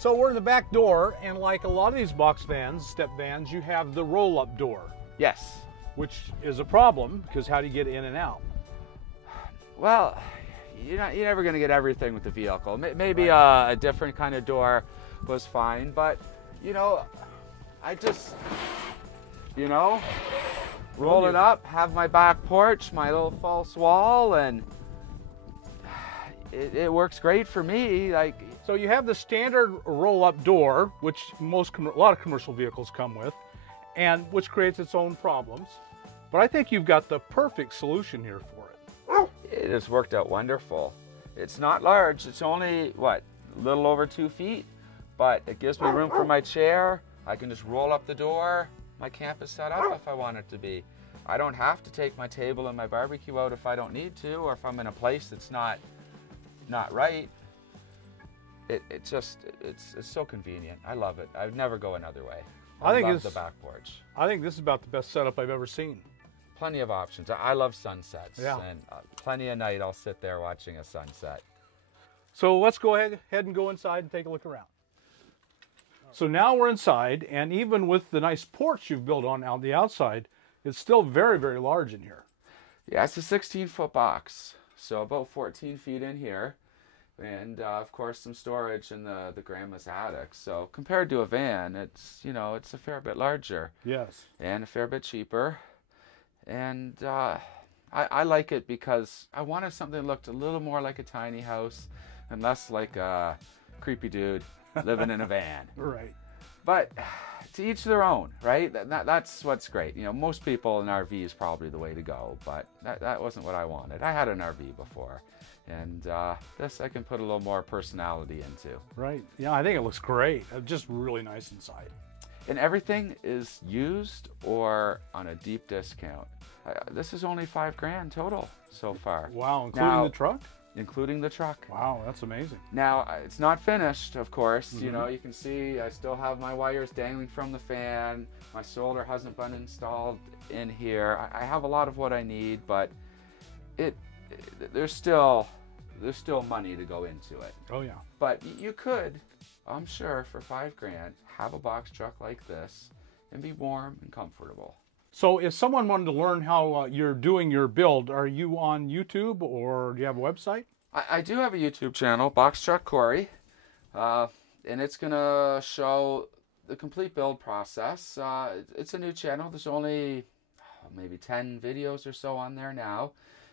So we're in the back door, and like a lot of these box vans, step vans, you have the roll-up door, Yes. which is a problem because how do you get in and out? Well, you're never going to get everything with the vehicle. Maybe Right. a different kind of door was fine, but you know, I just, you know, roll it up, have my back porch, my little false wall, and it works great for me. Like, So you have the standard roll-up door, which a lot of commercial vehicles come with, and which creates its own problems. But I think you've got the perfect solution here for it. it has worked out wonderful. It's not large. It's only, what, a little over 2 feet, but it gives me room for my chair. I can just roll up the door. My camp is set up if I want it to be. I don't have to take my table and my barbecue out if I don't need to, or if I'm in a place that's not right. It's so convenient. I love it. I'd never go another way. I love the back porch. I think this is about the best setup I've ever seen. Plenty of options. I love sunsets. Yeah. And plenty of night I'll sit there watching a sunset. So let's go ahead and go inside and take a look around. So now we're inside, and even with the nice porch you've built on the outside, it's still very, very large in here. Yeah, it's a 16-foot box, so about 14 feet in here, and of course some storage in the grandma's attic. So compared to a van, it's a fair bit larger. Yes. And a fair bit cheaper. And I like it because I wanted something that looked a little more like a tiny house and less like a creepy dude living in a van. Right. But to each their own, right? That's what's great. You know, most people, an RV is probably the way to go, but that wasn't what I wanted. I had an RV before, and this I can put a little more personality into. Right. Yeah, I think it looks great. Just really nice inside. And everything is used or on a deep discount. This is only $5,000 total so far. Wow, including the truck? Including the truck. Wow, that's amazing. Now, it's not finished, of course. You know, you can see I still have my wires dangling from the fan. My solar hasn't been installed in here. I have a lot of what I need, but there's still money to go into it. Oh yeah. But you could, I'm sure, for $5,000, have a box truck like this and be warm and comfortable. So if someone wanted to learn how you're doing your build, are you on YouTube or do you have a website? I do have a YouTube channel, Box Truck Cory, and it's going to show the complete build process. It's a new channel. There's only maybe 10 videos or so on there now,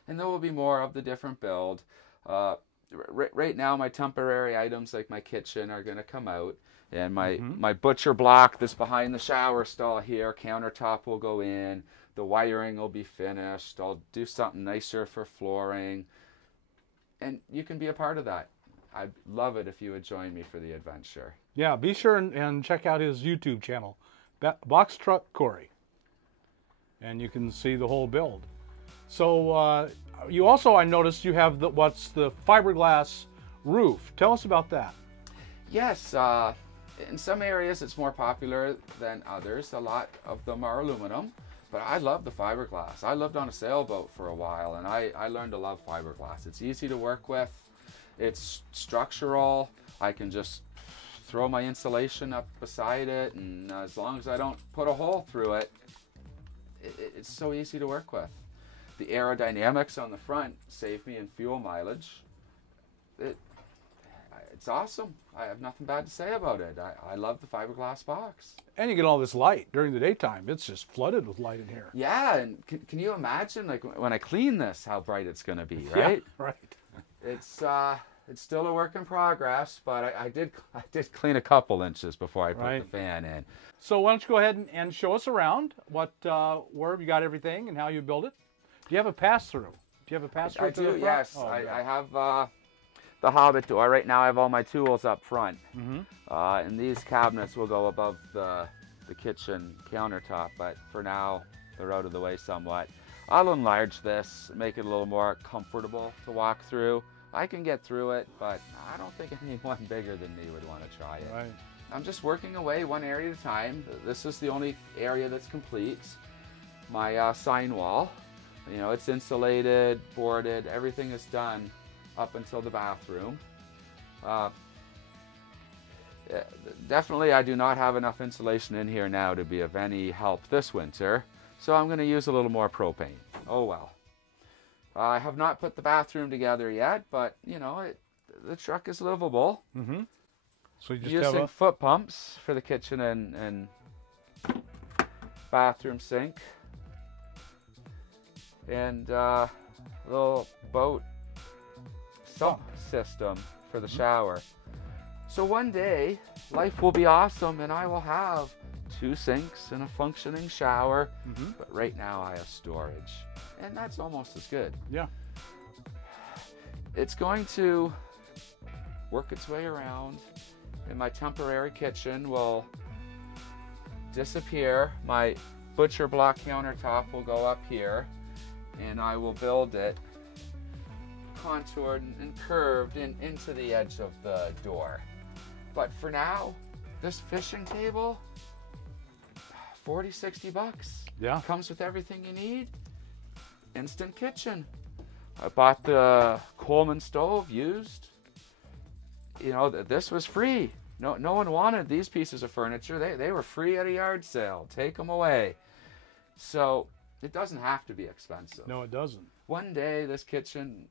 and there will be more of the different build. Right now, my temporary items like my kitchen are going to come out. And my butcher block that's behind the shower stall here, countertop will go in, the wiring will be finished, I'll do something nicer for flooring, and you can be a part of that. I'd love it if you would join me for the adventure. Yeah, be sure and check out his YouTube channel, Box Truck Cory, and you can see the whole build. So you also, I noticed you have what's the fiberglass roof. Tell us about that. Yes, in some areas it's more popular than others. A lot of them are aluminum, but I love the fiberglass. I lived on a sailboat for a while, and I learned to love fiberglass. It's easy to work with. It's structural. I can just throw my insulation up beside it, and as long as I don't put a hole through it, it's so easy to work with. The aerodynamics on the front save me in fuel mileage. It's awesome. I have nothing bad to say about it. I love the fiberglass box. And you get all this light during the daytime. It's just flooded with light in here. Yeah, and can you imagine, like, when I clean this, how bright it's going to be, right? Yeah, right. It's still a work in progress, but I did clean a couple inches before I put the fan in. So why don't you go ahead and show us around where you got everything and how you build it? Do you have a pass-through? Do you have a pass-through? I do, yes. Oh, I have the Hobbit door. Right now I have all my tools up front. And these cabinets will go above the kitchen countertop, but for now they're out of the way somewhat. I'll enlarge this, make it a little more comfortable to walk through. I can get through it, but I don't think anyone bigger than me would want to try it. Right. I'm just working away one area at a time. This is the only area that's complete. My sign wall, you know, it's insulated, boarded, everything is done up until the bathroom. Definitely I do not have enough insulation in here now to be of any help this winter, so I'm going to use a little more propane. Oh well. I have not put the bathroom together yet, but you know, the truck is livable. Mm-hmm. So you just using have foot pumps for the kitchen and bathroom sink, and a little boat sump system for the shower. So one day, life will be awesome and I will have 2 sinks and a functioning shower, but right now I have storage, and that's almost as good. Yeah. It's going to work its way around, and my temporary kitchen will disappear. My butcher block countertop will go up here, and I will build it contoured and curved into the edge of the door. But for now, this fishing table, 40, 60 bucks. Yeah. Comes with everything you need. Instant kitchen. I bought the Coleman stove used. You know, this was free. No one wanted these pieces of furniture. They were free at a yard sale. Take them away. So it doesn't have to be expensive. No, it doesn't. One day this kitchen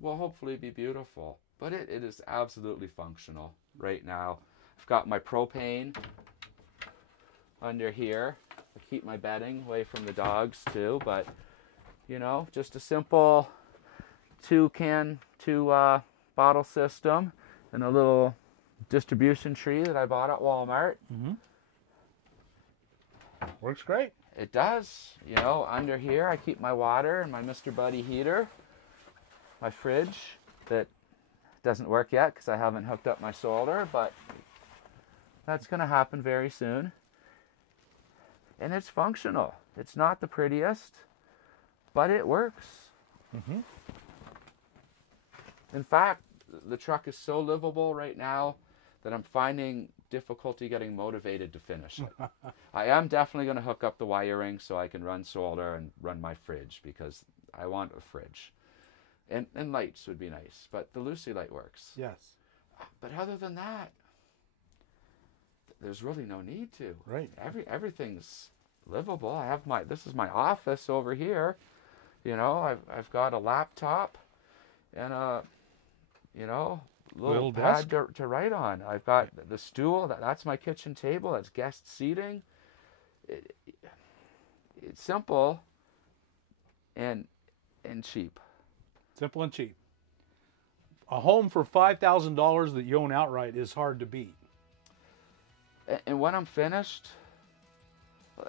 will hopefully be beautiful, but it is absolutely functional right now. I've got my propane under here. I keep my bedding away from the dogs too, but you know, just a simple 2 bottle system and a little distribution tree that I bought at Walmart. Works great. It does. You know, under here I keep my water and my Mr. Buddy heater, my fridge that doesn't work yet because I haven't hooked up my solar, but that's going to happen very soon. And it's functional. It's not the prettiest, but it works. In fact, the truck is so livable right now that I'm finding difficulty getting motivated to finish it. I am definitely going to hook up the wiring so I can run solar and run my fridge, because I want a fridge. And lights would be nice, but the Lucy light works. Yes. But other than that, there's really no need to. Right. Everything's livable. I have this is my office over here. You know, I've got a laptop and a, you know, little pad to write on. I've got the stool. That's my kitchen table. That's guest seating. It's simple and cheap. Simple and cheap. A home for $5,000 that you own outright is hard to beat. And when I'm finished,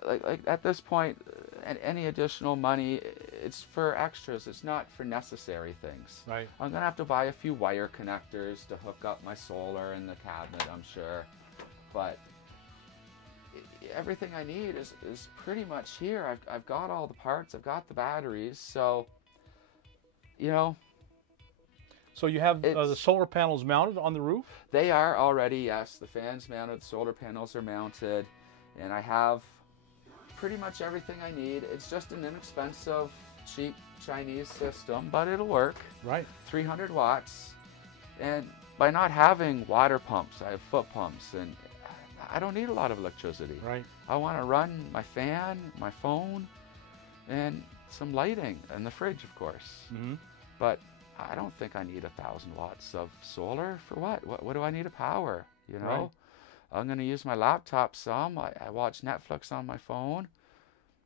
like at this point, any additional money, it's for extras. It's not for necessary things. Right. I'm gonna have to buy a few wire connectors to hook up my solar in the cabinet, I'm sure. But everything I need is pretty much here. I've got all the parts. I've got the batteries. So, you know. So you have the solar panels mounted on the roof? They are already, yes. The fan's mounted, the solar panels are mounted, and I have pretty much everything I need. It's just an inexpensive, cheap Chinese system, but it'll work. Right. 300 watts. And by not having water pumps, I have foot pumps, and I don't need a lot of electricity. Right. I want to run my fan, my phone, and some lighting, and the fridge, of course. But I don't think I need 1,000 watts of solar for what? What do I need to power? You know, right. I'm going to use my laptop some. I watch Netflix on my phone.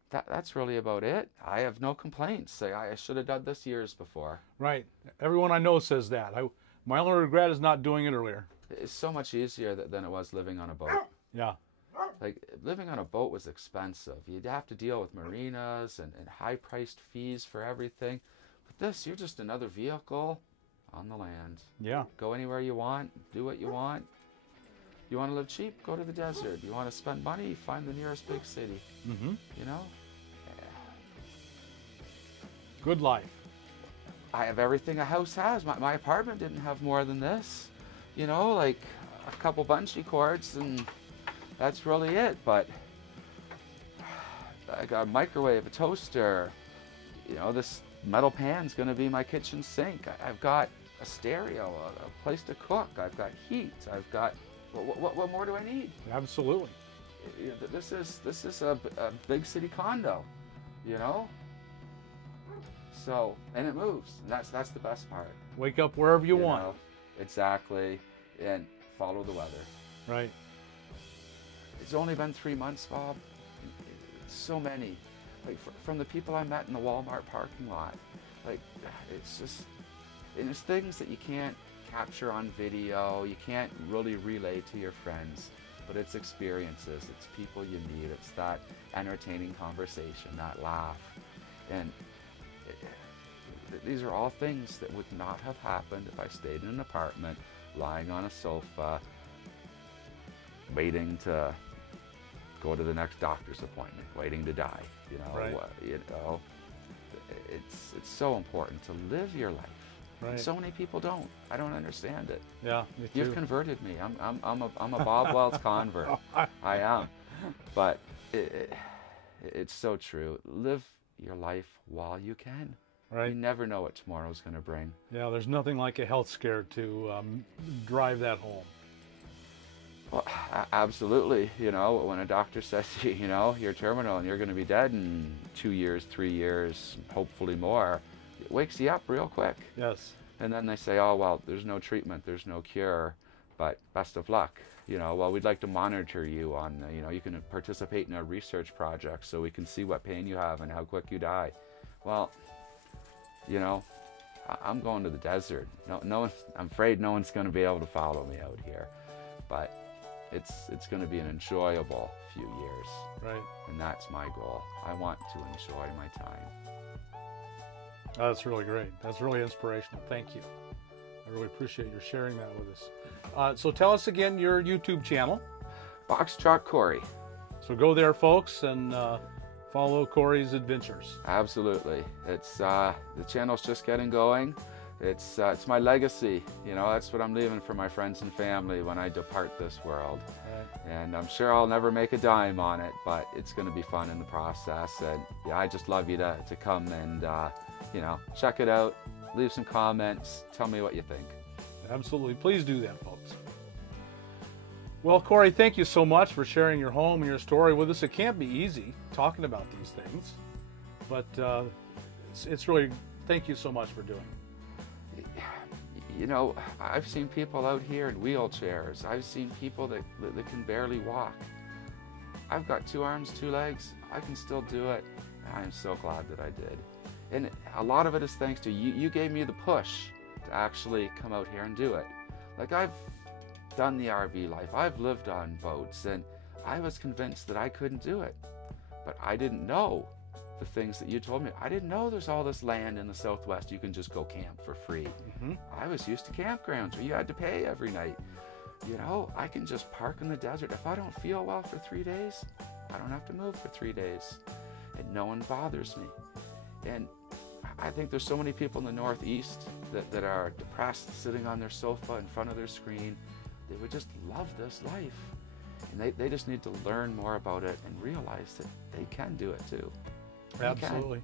That's really about it. I have no complaints. I should have done this years before. Right. Everyone I know says that. My only regret is not doing it earlier. It's so much easier than it was living on a boat. Yeah. Like, living on a boat was expensive. You'd have to deal with marinas and high-priced fees for everything. This, you're just another vehicle on the land. Yeah. Go anywhere you want, do what you want. You want to live cheap, go to the desert. You want to spend money, find the nearest big city. You know? Good life. I have everything a house has. My apartment didn't have more than this. You know, like a couple bungee cords, and that's really it. But I got a microwave, a toaster. You know, this metal pan's going to be my kitchen sink. I've got a stereo, a place to cook. I've got heat. I've got What more do I need? Absolutely. This is a big city condo, you know. So, and it moves. And that's the best part. Wake up wherever you want. Know? Exactly, and follow the weather. Right. It's only been 3 months, Bob. So many, like from the people I met in the Walmart parking lot. Like, it's just, and it's things that you can't capture on video. You can't really relay to your friends. But it's experiences. It's people you meet. It's that entertaining conversation, that laugh, and these are all things that would not have happened if I stayed in an apartment, lying on a sofa, waiting to go to the next doctor's appointment, waiting to die. You know, right. You know, it's so important to live your life. Right. And so many people don't. I don't understand it. Yeah, me too. You've converted me. I'm a Bob Wells convert. I am, but it's so true. Live your life while you can. Right. You never know what tomorrow's going to bring. Yeah, there's nothing like a health scare to drive that home. Well, absolutely. You know, when a doctor says to you, you know, you're terminal and you're going to be dead in 2 years, 3 years, hopefully more, it wakes you up real quick. Yes. And then they say, oh, well, there's no treatment, there's no cure, but best of luck. You know, well, we'd like to monitor you on, you know, you can participate in a research project so we can see what pain you have and how quick you die. Well, you know, I'm going to the desert. No, I'm afraid no one's going to be able to follow me out here, but it's going to be an enjoyable few years. Right. And that's my goal. I want to enjoy my time. That's really great. That's really inspirational. Thank you. I really appreciate your sharing that with us. So tell us again your YouTube channel. Box Truck Cory. So go there, folks, and follow Cory's adventures. Absolutely. It's the channel's just getting going. It's my legacy. You know, that's what I'm leaving for my friends and family when I depart this world. Right. And I'm sure I'll never make a dime on it, but it's going to be fun in the process. And yeah, I just love you to come and you know, check it out, leave some comments, tell me what you think. Absolutely. Please do that, folks. Well, Cory, thank you so much for sharing your home and your story with us. It can't be easy talking about these things, but it's really, thank you so much for doing it. You know, I've seen people out here in wheelchairs. I've seen people that can barely walk. I've got 2 arms, 2 legs. I can still do it. I'm so glad that I did. And a lot of it is thanks to you. You gave me the push to actually come out here and do it. Like, I've done the RV life. I've lived on boats, and I was convinced that I couldn't do it. But I didn't know the things that you told me. I didn't know there's all this land in the Southwest you can just go camp for free. Mm-hmm. I was used to campgrounds where you had to pay every night. You know, I can just park in the desert. If I don't feel well for 3 days, I don't have to move for 3 days. And no one bothers me. And I think there's so many people in the Northeast that are depressed, sitting on their sofa in front of their screen. They would just love this life. And they just need to learn more about it and realize that they can do it too. Absolutely.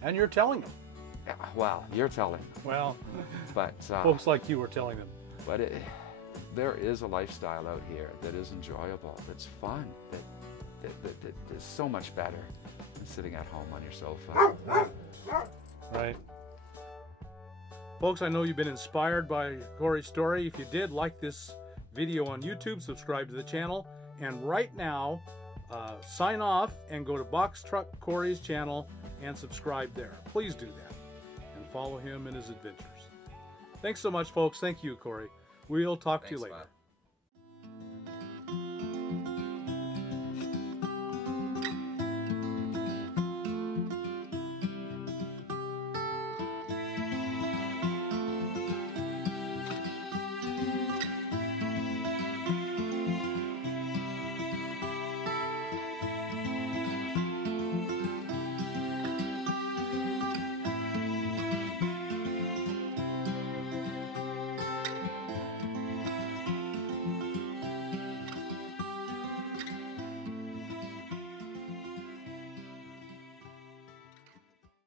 And you're telling them. Yeah, well, you're telling them. Well, but folks like you are telling them. But there is a lifestyle out here that is enjoyable, that's fun, that is so much better than sitting at home on your sofa. Right. Folks, I know you've been inspired by Cory's story. If you did, like this video on YouTube, subscribe to the channel, and right now, sign off and go to Box Truck Cory's channel and subscribe there. Please do that and follow him in his adventures. Thanks so much, folks. Thank you, Cory. We'll talk to you later. Bob.